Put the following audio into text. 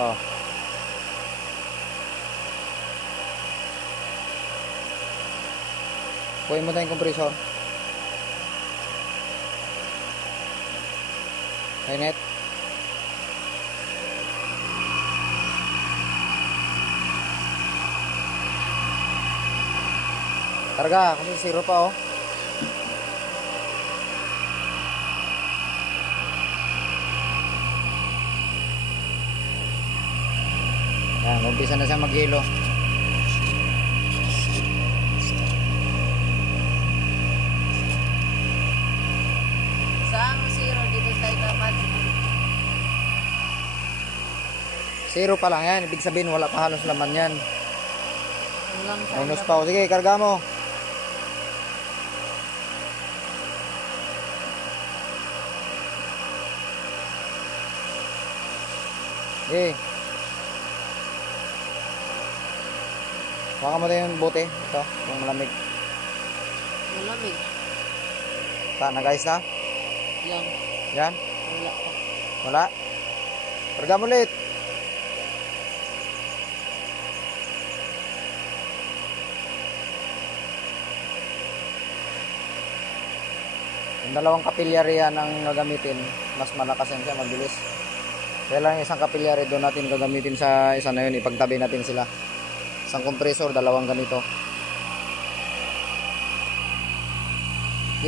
Oh. Kuhin mo tayong compressor. Init. Karga kasi zero pa oh. Yan, umpisa na siya maghilo. Saan zero dito tayo dapat? Zero pa lang yan, ibig sabihin wala pa halos laman yan. Hanggang saan Minus dapat? pa oh. Sige, karga mo. Okay. Baka mo tayo yung bote. Ito, yung malamig. Malamig. Nag-ayos na? Lang. Yan? Wala pa. Wala? Karga mo ulit. Yung dalawang kapilyari yan ang gagamitin. Mas malakas yan siya, mabilis. Kaya lang isang kapilyari doon natin gagamitin sa isa na yun. Ipagtabi natin sila. Isang kompresor, dalawang ganito.